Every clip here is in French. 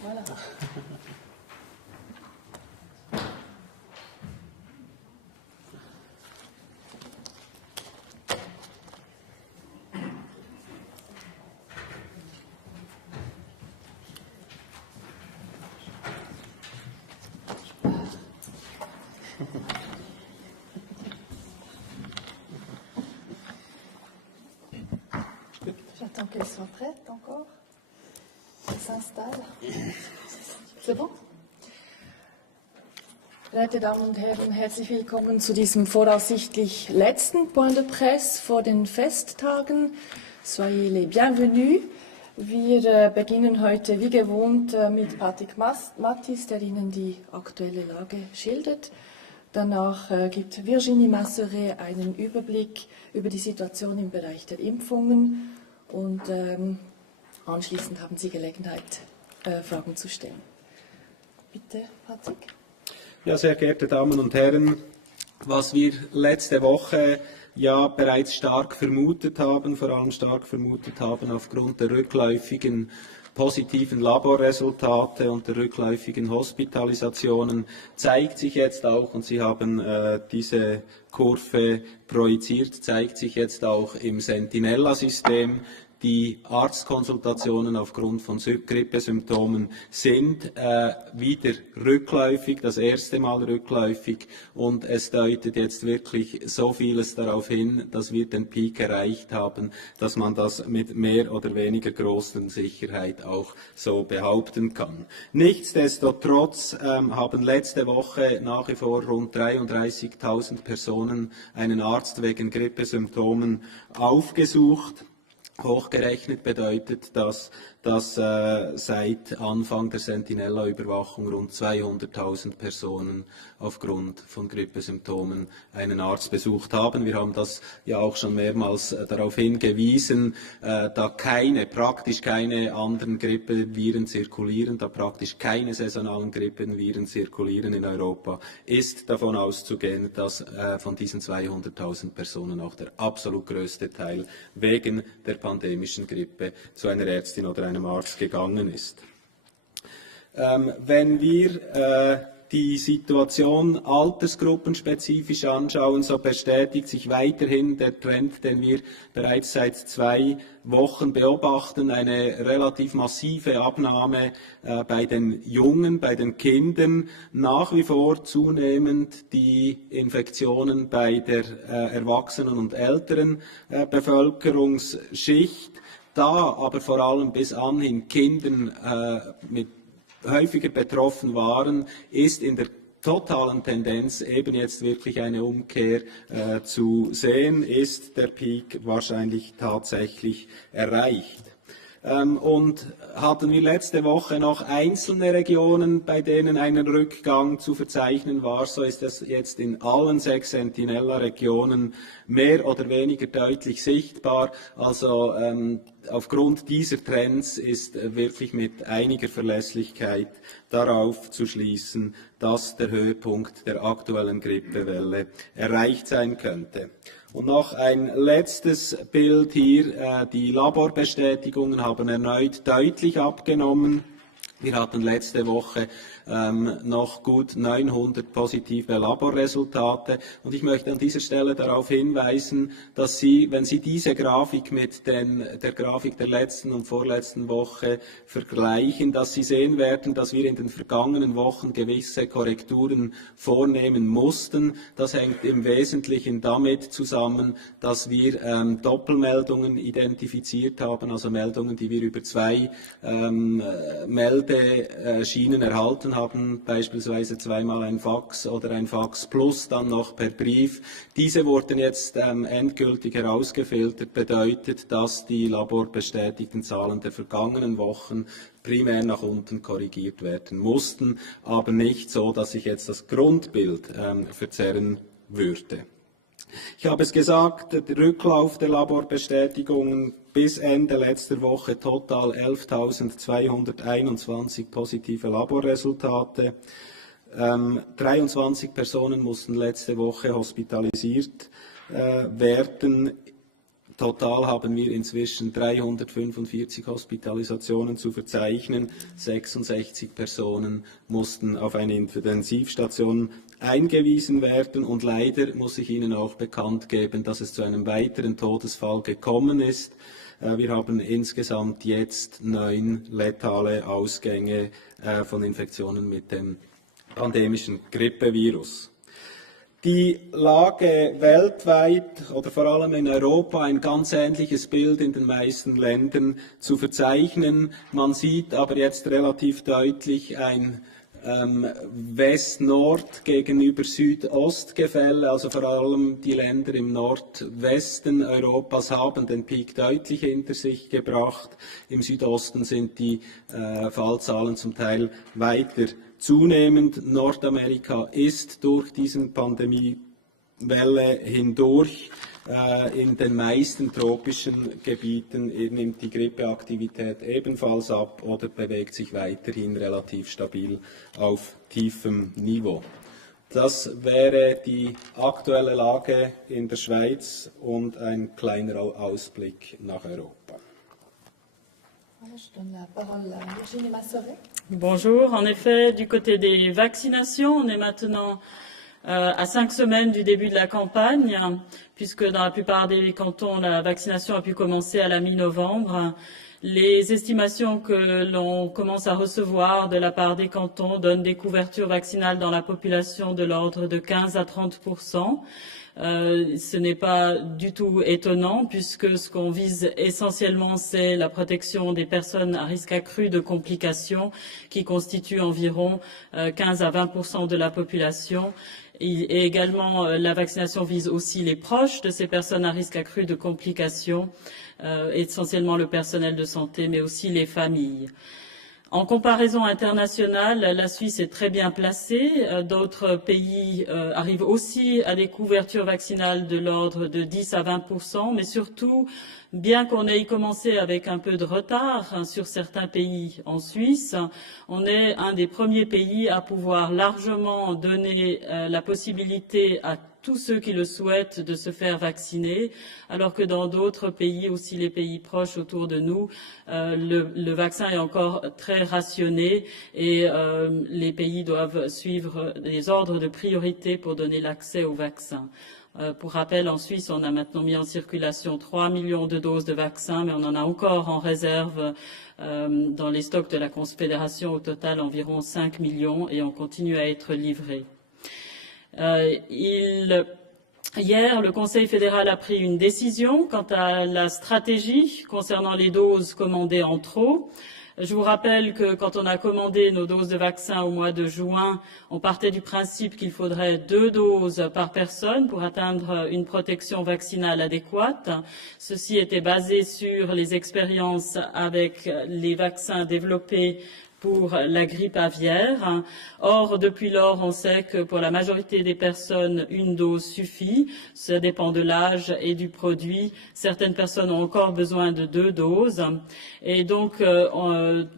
Voilà. J'attends qu'elle soit prête encore. Elle s'installe. C'est bon? Verehrte Damen und Herren, herzlich willkommen zu diesem voraussichtlich letzten Point de Presse vor den Festtagen. Soyez les bienvenus. Wir beginnen heute wie gewohnt mit Patrick Mattis, der Ihnen die aktuelle Lage schildert. Danach gibt Virginie Masseret einen Überblick über die Situation im Bereich der Impfungen und anschließend haben Sie Gelegenheit, Fragen zu stellen. Bitte, Patrick. Ja, sehr geehrte Damen und Herren, was wir letzte Woche ja bereits stark vermutet haben, vor allem stark vermutet haben aufgrund der rückläufigen positiven Laborresultate und der rückläufigen Hospitalisationen, zeigt sich jetzt auch, und Sie haben diese Kurve projiziert, zeigt sich jetzt auch im Sentinella-System. Die Arztkonsultationen aufgrund von Grippesymptomen sind wieder rückläufig, das erste Mal rückläufig, und es deutet jetzt wirklich so vieles darauf hin, dass wir den Peak erreicht haben, dass man das mit mehr oder weniger großer Sicherheit auch so behaupten kann. Nichtsdestotrotz haben letzte Woche nach wie vor rund 33.000 Personen einen Arzt wegen Grippesymptomen aufgesucht. Hochgerechnet bedeutet das, dass seit Anfang der Sentinella-Überwachung rund 200.000 Personen aufgrund von Grippesymptomen einen Arzt besucht haben. Wir haben das ja auch schon mehrmals darauf hingewiesen, da praktisch keine anderen Grippeviren zirkulieren, da praktisch keine saisonalen Grippeviren zirkulieren in Europa, ist davon auszugehen, dass von diesen 200.000 Personen auch der absolut größte Teil wegen der pandemischen Grippe zu einer Ärztin oder einem Arzt gegangen ist. Wenn wir die Situation altersgruppenspezifisch anschauen, so bestätigt sich weiterhin der Trend, den wir bereits seit 2 Wochen beobachten, eine relativ massive Abnahme bei den Jungen, bei den Kindern, nach wie vor zunehmend die Infektionen bei der erwachsenen und älteren Bevölkerungsschicht, da aber vor allem bis anhin Kindern mit häufiger betroffen waren, ist in der totalen Tendenz eben jetzt wirklich eine Umkehr zu sehen, ist der Peak wahrscheinlich tatsächlich erreicht. Und hatten wir letzte Woche noch einzelne Regionen, bei denen ein Rückgang zu verzeichnen war, so ist das jetzt in allen 6 Sentinella-Regionen mehr oder weniger deutlich sichtbar. Also aufgrund dieser Trends ist wirklich mit einiger Verlässlichkeit darauf zu schließen, dass der Höhepunkt der aktuellen Grippewelle erreicht sein könnte. Und noch ein letztes Bild hier. Die Laborbestätigungen haben erneut deutlich abgenommen. Wir hatten letzte Woche noch gut 900 positive Laborresultate. Und ich möchte an dieser Stelle darauf hinweisen, dass Sie, wenn Sie diese Grafik mit der Grafik der letzten und vorletzten Woche vergleichen, dass Sie sehen werden, dass wir in den vergangenen Wochen gewisse Korrekturen vornehmen mussten. Das hängt im Wesentlichen damit zusammen, dass wir Doppelmeldungen identifiziert haben, also Meldungen, die wir über 2 Meldeschienen erhalten haben, beispielsweise zweimal ein Fax oder ein Fax plus dann noch per Brief. Diese wurden jetzt endgültig herausgefiltert, bedeutet, dass die laborbestätigten Zahlen der vergangenen Wochen primär nach unten korrigiert werden mussten, aber nicht so, dass sich jetzt das Grundbild verzerren würde. Ich habe es gesagt, der Rücklauf der Laborbestätigungen bis Ende letzter Woche total 11.221 positive Laborresultate. 23 Personen mussten letzte Woche hospitalisiert werden. Total haben wir inzwischen 345 Hospitalisationen zu verzeichnen. 66 Personen mussten auf eine Intensivstation eingewiesen werden und leider muss ich Ihnen auch bekannt geben, dass es zu einem weiteren Todesfall gekommen ist. Wir haben insgesamt jetzt 9 letale Ausgänge von Infektionen mit dem pandemischen Grippevirus. Die Lage weltweit oder vor allem in Europa ein ganz ähnliches Bild in den meisten Ländern zu verzeichnen. Man sieht aber jetzt relativ deutlich ein West-Nord gegenüber Südost-Gefälle, also vor allem die Länder im Nordwesten Europas haben den Peak deutlich hinter sich gebracht. Im Südosten sind die Fallzahlen zum Teil weiter zunehmend. Nordamerika ist durch diesen Pandemiewelle hindurch. In den meisten tropischen Gebieten nimmt die Grippeaktivität ebenfalls ab oder bewegt sich weiterhin relativ stabil auf tiefem Niveau. Das wäre die aktuelle Lage in der Schweiz und ein kleiner Ausblick nach Europa. Je donne la parole à Virginie Massoret. Bonjour. En effet, du côté des vaccinations, on est maintenant à 5 semaines du début de la campagne, puisque dans la plupart des cantons, la vaccination a pu commencer à la mi-novembre. Les estimations que l'on commence à recevoir de la part des cantons donnent des couvertures vaccinales dans la population de l'ordre de 15 à 30%. Ce n'est pas du tout étonnant puisque ce qu'on vise essentiellement, c'est la protection des personnes à risque accru de complications qui constituent environ 15 à 20% de la population. Et également, la vaccination vise aussi les proches de ces personnes à risque accru de complications, essentiellement le personnel de santé, mais aussi les familles. En comparaison internationale, la Suisse est très bien placée. D'autres pays arrivent aussi à des couvertures vaccinales de l'ordre de 10 à 20%, mais surtout, bien qu'on ait commencé avec un peu de retard sur certains pays en Suisse, on est un des premiers pays à pouvoir largement donner la possibilité à tous ceux qui le souhaitent de se faire vacciner, alors que dans d'autres pays, aussi les pays proches autour de nous, le vaccin est encore très rationné et les pays doivent suivre des ordres de priorité pour donner l'accès au vaccin. Pour rappel, en Suisse, on a maintenant mis en circulation 3 millions de doses de vaccins, mais on en a encore en réserve dans les stocks de la Confédération, au total environ 5 millions, et on continue à être livré. Hier, le Conseil fédéral a pris une décision quant à la stratégie concernant les doses commandées en trop. Je vous rappelle que quand on a commandé nos doses de vaccin au mois de juin, on partait du principe qu'il faudrait 2 doses par personne pour atteindre une protection vaccinale adéquate. Ceci était basé sur les expériences avec les vaccins développés pour la grippe aviaire. Or, depuis lors, on sait que pour la majorité des personnes, une dose suffit. Ça dépend de l'âge et du produit. Certaines personnes ont encore besoin de 2 doses. Et donc,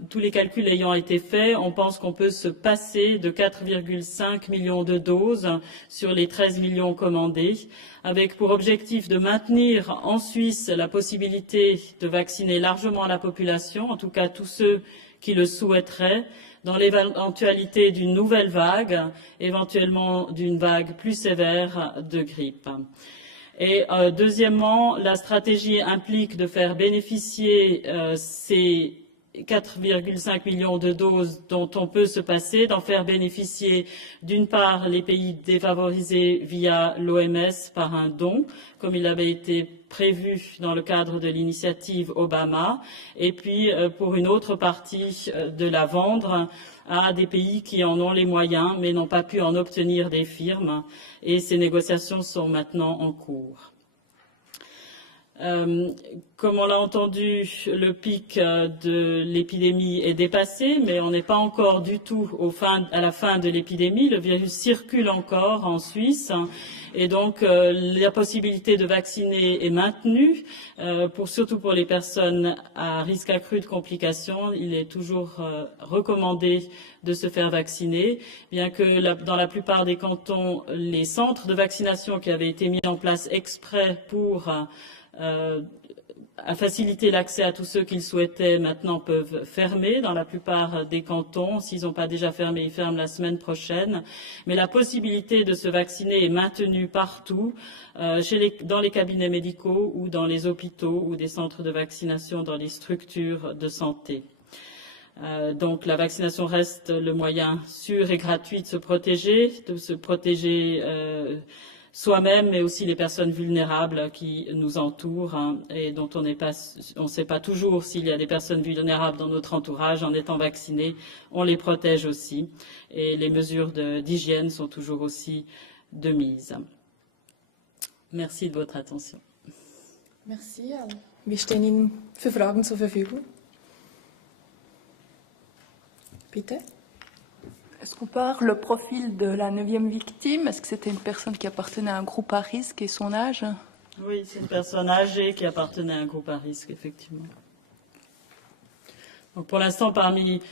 tous les calculs ayant été faits, on pense qu'on peut se passer de 4,5 millions de doses sur les 13 millions commandés, avec pour objectif de maintenir en Suisse la possibilité de vacciner largement la population, en tout cas tous ceux qui le souhaiteraient, dans l'éventualité d'une nouvelle vague, éventuellement d'une vague plus sévère de grippe. Et deuxièmement, la stratégie implique de faire bénéficier ces 4,5 millions de doses dont on peut se passer, d'en faire bénéficier d'une part les pays défavorisés via l'OMS par un don, comme il avait été prévu dans le cadre de l'initiative Obama, et puis pour une autre partie de la vendre à des pays qui en ont les moyens mais n'ont pas pu en obtenir des firmes, et ces négociations sont maintenant en cours. Comme on l'a entendu, le pic de l'épidémie est dépassé, mais on n'est pas encore du tout à la fin de l'épidémie. Le virus circule encore en Suisse et donc la possibilité de vacciner est maintenue, surtout pour les personnes à risque accru de complications. Il est toujours recommandé de se faire vacciner, bien que dans la plupart des cantons, les centres de vaccination qui avaient été mis en place exprès pour à faciliter l'accès à tous ceux qui le souhaitaient, maintenant peuvent fermer dans la plupart des cantons. S'ils n'ont pas déjà fermé, ils ferment la semaine prochaine. Mais la possibilité de se vacciner est maintenue partout, dans les cabinets médicaux ou dans les hôpitaux ou des centres de vaccination dans les structures de santé. Donc la vaccination reste le moyen sûr et gratuit de se protéger soi-même, mais aussi les personnes vulnérables qui nous entourent et dont on ne sait pas toujours s'il y a des personnes vulnérables dans notre entourage. En étant vaccinés, on les protège aussi. Et les mesures d'hygiène sont toujours aussi de mise. Merci de votre attention. Merci. Wir stehen Ihnen für Fragen zur Verfügung. Bitte. Est-ce qu'on peut avoir le profil de la 9e victime? Est-ce que c'était une personne qui appartenait à un groupe à risque et son âge? Oui, c'est une personne âgée qui appartenait à un groupe à risque, effectivement. Donc pour l'instant, parmi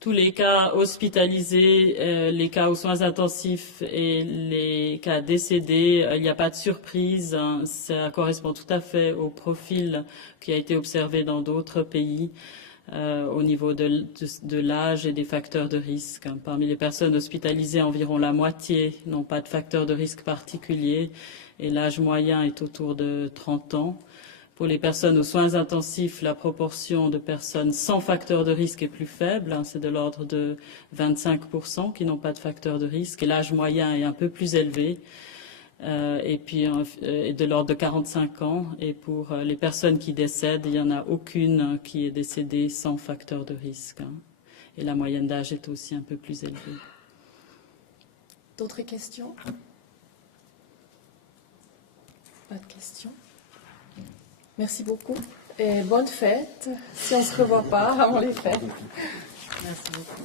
tous les cas hospitalisés, les cas aux soins intensifs et les cas décédés, il n'y a pas de surprise. Ça correspond tout à fait au profil qui a été observé dans d'autres pays. Au niveau de l'âge et des facteurs de risque. Parmi les personnes hospitalisées, environ la moitié n'ont pas de facteurs de risque particuliers et l'âge moyen est autour de 30 ans. Pour les personnes aux soins intensifs, la proportion de personnes sans facteur de risque est plus faible, c'est de l'ordre de 25% qui n'ont pas de facteur de risque et l'âge moyen est un peu plus élevé. Et puis de l'ordre de 45 ans. Et pour les personnes qui décèdent, il n'y en a aucune qui est décédée sans facteur de risque. Et la moyenne d'âge est aussi un peu plus élevée. D'autres questions? Pas de questions. Merci beaucoup et bonne fête. Si on ne se revoit pas avant les fêtes. Merci beaucoup.